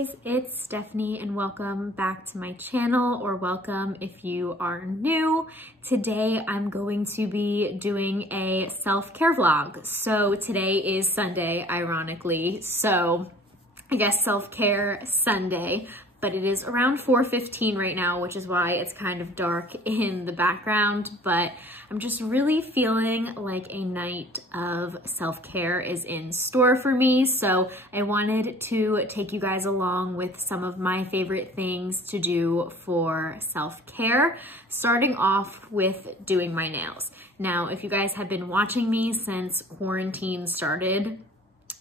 guys, it's Stephanie and welcome back to my channel, or welcome if you are new. Today I'm going to be doing a self-care vlog. So today is Sunday, ironically, so I guess self-care Sunday, but it is around 4:15 right now, which is why it's kind of dark in the background, but I'm just really feeling like a night of self-care is in store for me. So I wanted to take you guys along with some of my favorite things to do for self-care, starting off with doing my nails. Now, if you guys have been watching me since quarantine started,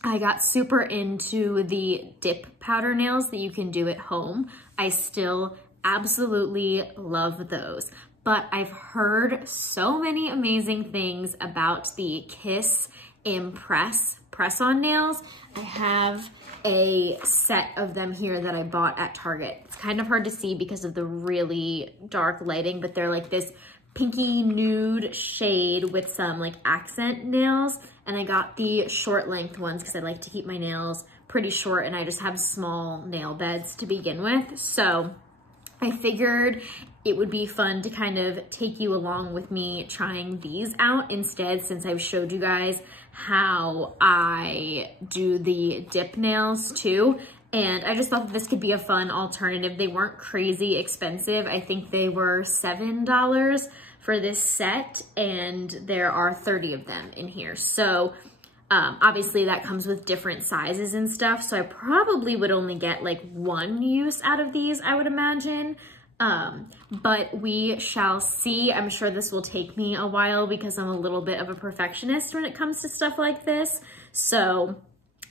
I got super into the dip powder nails that you can do at home. I still absolutely love those, but I've heard so many amazing things about the Kiss Impress press-on nails. I have a set of them here that I bought at Target. It's kind of hard to see because of the really dark lighting, but they're like this pinky nude shade with some like accent nails. And I got the short length ones because I like to keep my nails pretty short and I just have small nail beds to begin with. So I figured it would be fun to kind of take you along with me trying these out instead, since I've showed you guys how I do the dip nails too. And I just thought that this could be a fun alternative. They weren't crazy expensive. I think they were $7 for this set, and there are 30 of them in here. So obviously that comes with different sizes and stuff. So I probably would only get like one use out of these, I would imagine. But we shall see. I'm sure this will take me a while because I'm a little bit of a perfectionist when it comes to stuff like this. So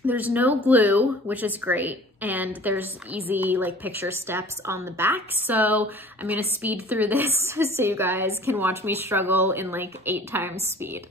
there's no glue, which is great. And there's easy like picture steps on the back. So I'm gonna speed through this so you guys can watch me struggle in like 8 times speed.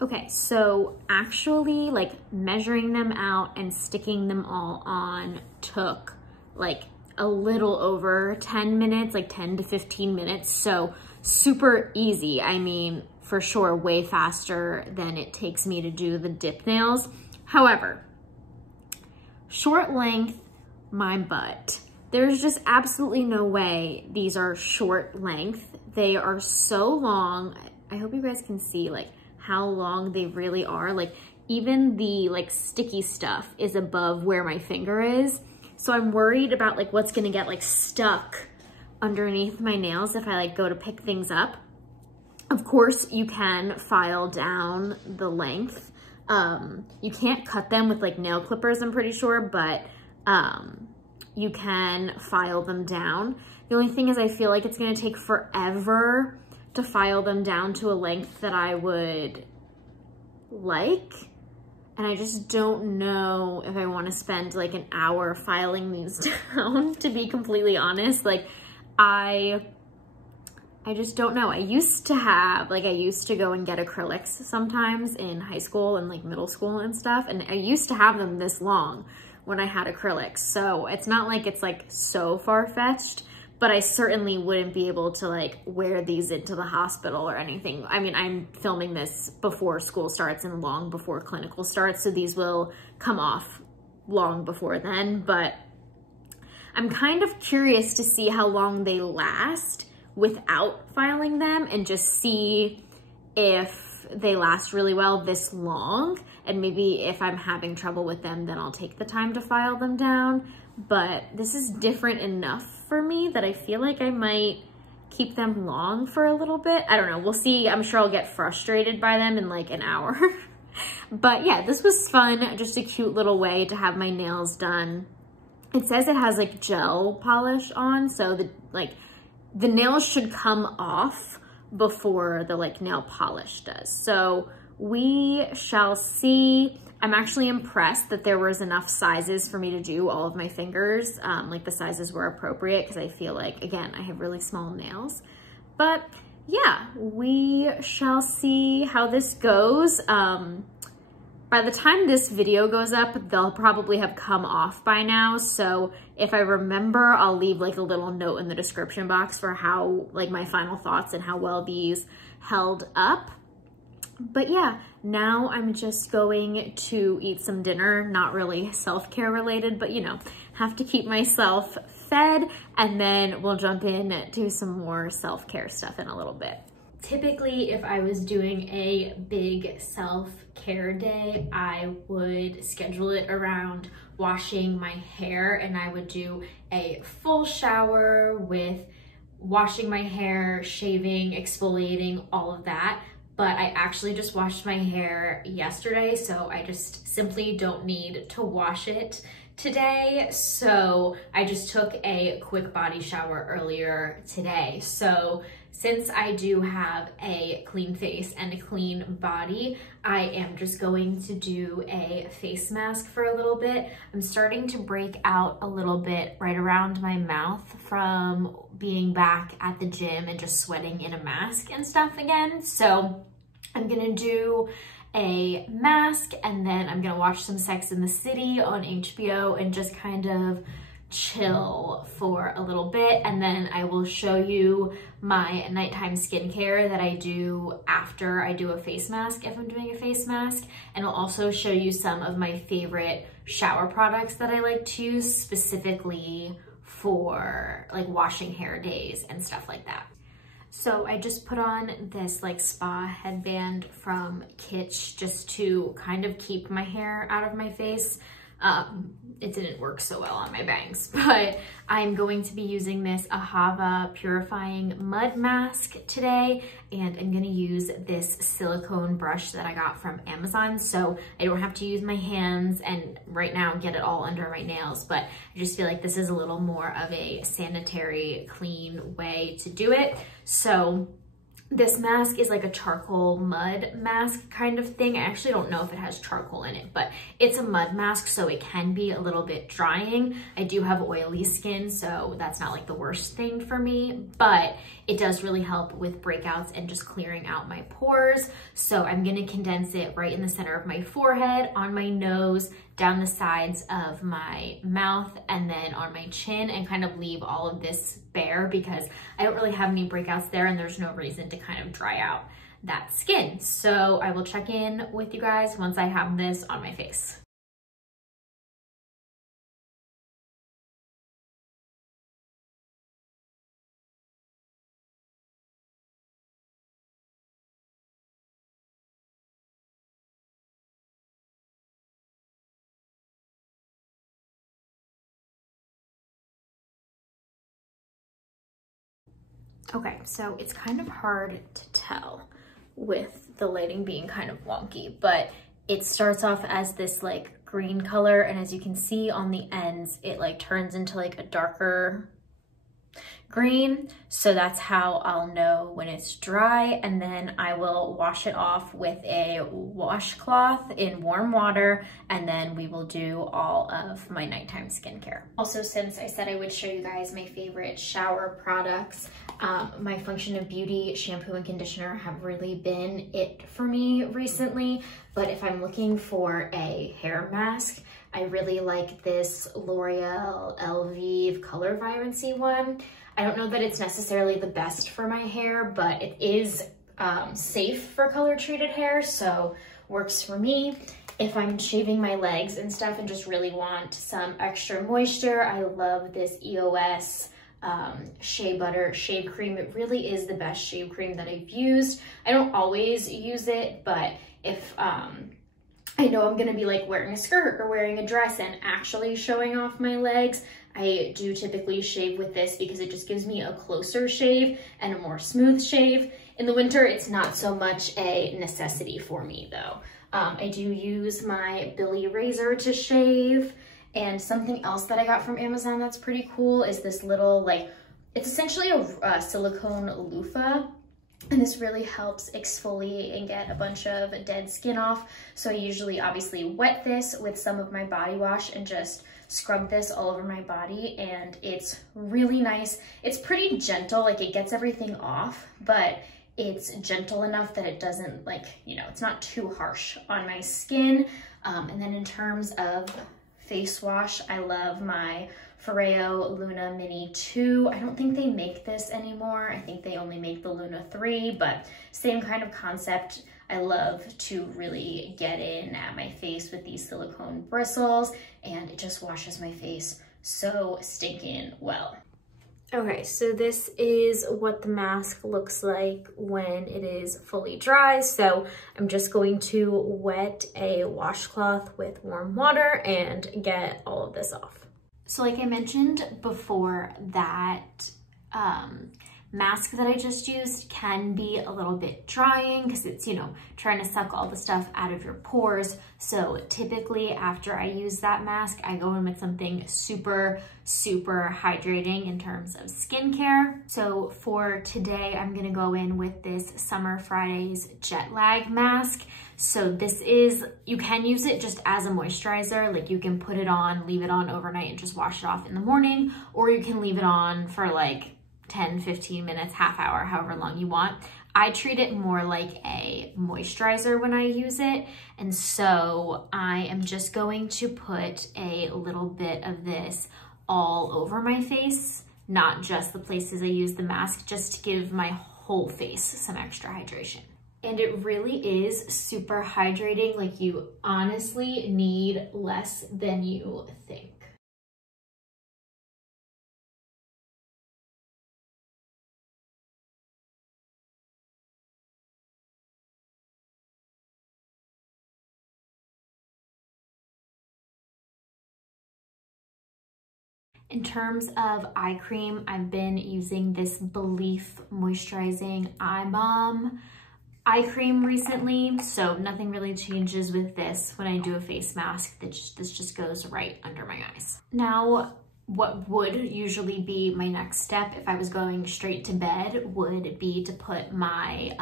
Okay, so actually like measuring them out and sticking them all on took like a little over 10 minutes, like 10 to 15 minutes. So super easy. I mean, for sure, way faster than it takes me to do the dip nails. However, short length, my butt. There's just absolutely no way these are short length. They are so long. I hope you guys can see like how long they really are. Like even the like sticky stuff is above where my finger is. So I'm worried about like what's gonna get like stuck underneath my nails if I like go to pick things up. Of course, you can file down the length. You can't cut them with like nail clippers, I'm pretty sure, but you can file them down. The only thing is I feel like it's gonna take forever to file them down to a length that I would like. And I just don't know if I wanna spend like an hour filing these down, to be completely honest. Like I just don't know. I used to go and get acrylics sometimes in high school and like middle school and stuff. And I used to have them this long when I had acrylics. So it's not like it's like so far-fetched, but I certainly wouldn't be able to like wear these into the hospital or anything. I mean, I'm filming this before school starts and long before clinical starts, so these will come off long before then, but I'm kind of curious to see how long they last without filing them and just see if they last really well this long. And maybe if I'm having trouble with them, then I'll take the time to file them down. But this is different enough for me that I feel like I might keep them long for a little bit. I don't know, we'll see. I'm sure I'll get frustrated by them in like an hour. But yeah, this was fun. Just a cute little way to have my nails done. It says it has like gel polish on, so the nails should come off before the like nail polish does. So we shall see. I'm actually impressed that there was enough sizes for me to do all of my fingers. Like the sizes were appropriate because I feel like, again, I have really small nails. But yeah, we shall see how this goes. By the time this video goes up, they'll probably have come off by now. So if I remember, I'll leave like a little note in the description box for how, like my final thoughts and how well these held up. But yeah, now I'm just going to eat some dinner, not really self-care related, but you know, have to keep myself fed, and then we'll jump in to some more self-care stuff in a little bit. Typically, if I was doing a big self-care day, I would schedule it around washing my hair, and I would do a full shower with washing my hair, shaving, exfoliating, all of that. But I actually just washed my hair yesterday, so I just simply don't need to wash it today. So I just took a quick body shower earlier today. So since I do have a clean face and a clean body, I am just going to do a face mask for a little bit. I'm starting to break out a little bit right around my mouth from being back at the gym and just sweating in a mask and stuff again. So I'm gonna do a mask, and then I'm gonna watch some Sex and the City on HBO and just kind of chill for a little bit. And then I will show you my nighttime skincare that I do after I do a face mask, if I'm doing a face mask. And I'll also show you some of my favorite shower products that I like to use specifically for like washing hair days and stuff like that. So I just put on this like spa headband from Kitsch just to kind of keep my hair out of my face. It didn't work so well on my bangs, but I'm going to be using this Ahava Purifying Mud Mask today, and I'm gonna use this silicone brush that I got from Amazon, so I don't have to use my hands and right now get it all under my nails, but I just feel like this is a little more of a sanitary, clean way to do it. So this mask is like a charcoal mud mask kind of thing. I actually don't know if it has charcoal in it, but it's a mud mask, so it can be a little bit drying. I do have oily skin, so that's not like the worst thing for me, but it does really help with breakouts and just clearing out my pores. So I'm gonna condense it right in the center of my forehead, on my nose, down the sides of my mouth, and then on my chin, and kind of leave all of this bare because I don't really have any breakouts there and there's no reason to kind of dry out that skin. So I will check in with you guys once I have this on my face. Okay, so it's kind of hard to tell with the lighting being kind of wonky, but it starts off as this like green color, and as you can see on the ends, it like turns into like a darker green. So that's how I'll know when it's dry, and then I will wash it off with a washcloth in warm water, and then we will do all of my nighttime skincare. Also, since I said I would show you guys my favorite shower products, my Function of Beauty shampoo and conditioner have really been it for me recently. But if I'm looking for a hair mask, I really like this L'Oreal Elvive Color Vibrancy one. I don't know that it's necessarily the best for my hair, but it is safe for color treated hair, so works for me. If I'm shaving my legs and stuff and just really want some extra moisture, I love this EOS Shea Butter Shave Cream. It really is the best shave cream that I've used. I don't always use it, but if I know I'm gonna be like wearing a skirt or wearing a dress and actually showing off my legs, I do typically shave with this because it just gives me a closer shave and a more smooth shave. In the winter, it's not so much a necessity for me though. I do use my Billy razor to shave, and something else that I got from Amazon that's pretty cool is this little, like, it's essentially a silicone loofah. And this really helps exfoliate and get a bunch of dead skin off. So I usually obviously wet this with some of my body wash and just scrub this all over my body, and it's really nice. It's pretty gentle, like it gets everything off, but it's gentle enough that it doesn't, like, you know, it's not too harsh on my skin. And then in terms of face wash, I love my Foreo Luna Mini 2. I don't think they make this anymore. I think they only make the Luna 3, but same kind of concept. I love to really get in at my face with these silicone bristles, and it just washes my face so stinking well. Okay, so this is what the mask looks like when it is fully dry. So I'm just going to wet a washcloth with warm water and get all of this off. So like I mentioned before, that mask that I just used can be a little bit drying because it's, you know, trying to suck all the stuff out of your pores. So typically after I use that mask, I go in with something super, super hydrating in terms of skincare. So for today, I'm gonna go in with this Summer Fridays Jet Lag mask. So this is, you can use it just as a moisturizer, like you can put it on, leave it on overnight and just wash it off in the morning, or you can leave it on for like 10, 15 minutes, half hour, however long you want. I treat it more like a moisturizer when I use it. And so I am just going to put a little bit of this all over my face, not just the places I use the mask, just to give my whole face some extra hydration. And it really is super hydrating. Like, you honestly need less than you think. In terms of eye cream, I've been using this Belif Moisturizing Eye Balm eye cream recently, so nothing really changes with this when I do a face mask. This just goes right under my eyes. Now, what would usually be my next step if I was going straight to bed would be to put my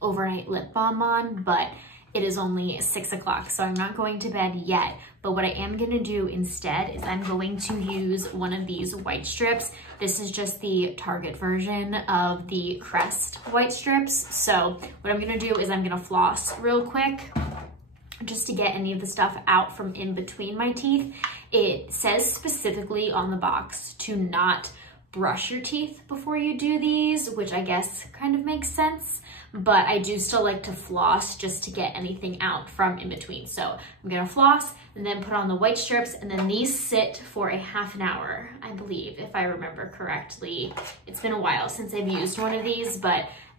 overnight lip balm on, but it is only 6 o'clock, so I'm not going to bed yet. But what I am gonna do instead is I'm going to use one of these white strips. This is just the Target version of the Crest white strips. So what I'm gonna do is I'm gonna floss real quick just to get any of the stuff out from in between my teeth. It says specifically on the box to not brush your teeth before you do these, which I guess kind of makes sense, but I do still like to floss just to get anything out from in between. So I'm gonna floss and then put on the white strips, and then these sit for a half an hour, I believe, if I remember correctly. It's been a while since I've used one of these,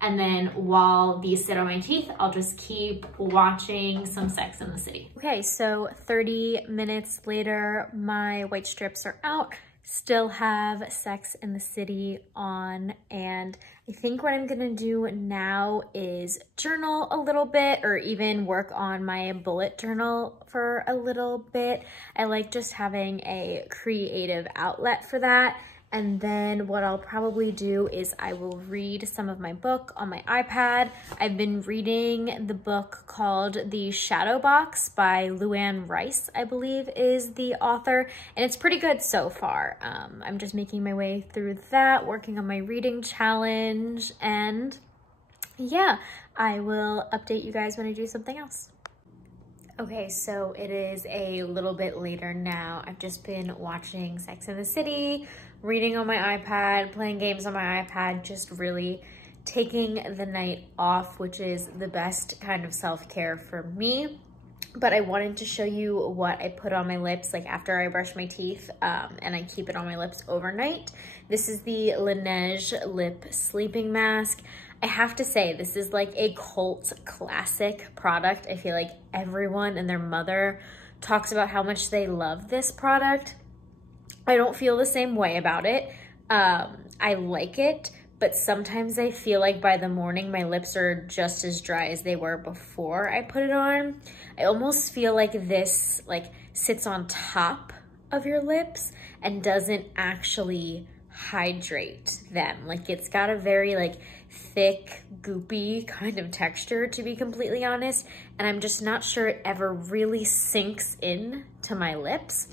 and then while these sit on my teeth, I'll just keep watching some Sex and the City. Okay, so 30 minutes later, my white strips are out. still have Sex and the City on, and I think what I'm gonna do now is journal a little bit, or even work on my bullet journal for a little bit. I like just having a creative outlet for that. And then what I'll probably do is I will read some of my book on my iPad. I've been reading the book called The Shadow Box by Luann Rice, I believe is the author, and it's pretty good so far. I'm just making my way through that, working on my reading challenge, and yeah, I will update you guys when I do something else. Okay, so it is a little bit later now. I've just been watching Sex and the City, reading on my iPad, playing games on my iPad, just really taking the night off, which is the best kind of self-care for me. But I wanted to show you what I put on my lips like after I brush my teeth, and I keep it on my lips overnight. This is the Laneige Lip Sleeping Mask. I have to say, this is like a cult classic product. I feel like everyone and their mother talks about how much they love this product. I don't feel the same way about it. I like it, but sometimes I feel like by the morning my lips are just as dry as they were before I put it on. I almost feel like this like sits on top of your lips and doesn't actually hydrate them. Like it's got a very like thick, goopy kind of texture, to be completely honest, and I'm just not sure it ever really sinks in to my lips.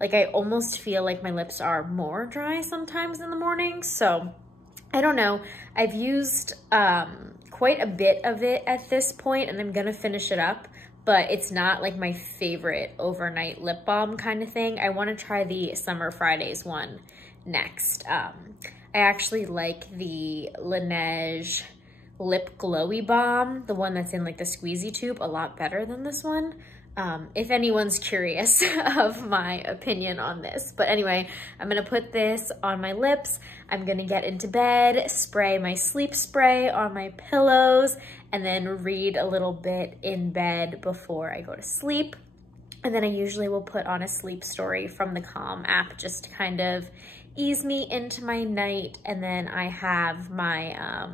Like I almost feel like my lips are more dry sometimes in the morning. So I don't know. I've used quite a bit of it at this point, and I'm gonna finish it up, but it's not like my favorite overnight lip balm kind of thing. I wanna try the Summer Fridays one next. I actually like the Laneige Lip Glowy Balm, the one that's in like the squeezy tube, a lot better than this one. If anyone's curious of my opinion on this. But anyway, I'm gonna put this on my lips. I'm gonna get into bed, spray my sleep spray on my pillows, and then read a little bit in bed before I go to sleep. And then I usually will put on a sleep story from the Calm app just to kind of ease me into my night. And then I have my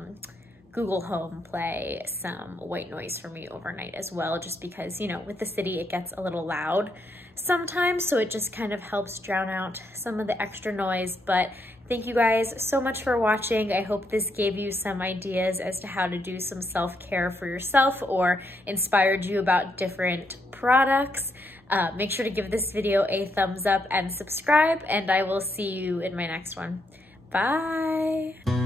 Google Home play some white noise for me overnight as well, just because, you know, with the city, it gets a little loud sometimes. So it just kind of helps drown out some of the extra noise. But thank you guys so much for watching. I hope this gave you some ideas as to how to do some self-care for yourself or inspired you about different products. Make sure to give this video a thumbs up and subscribe, and I will see you in my next one. Bye.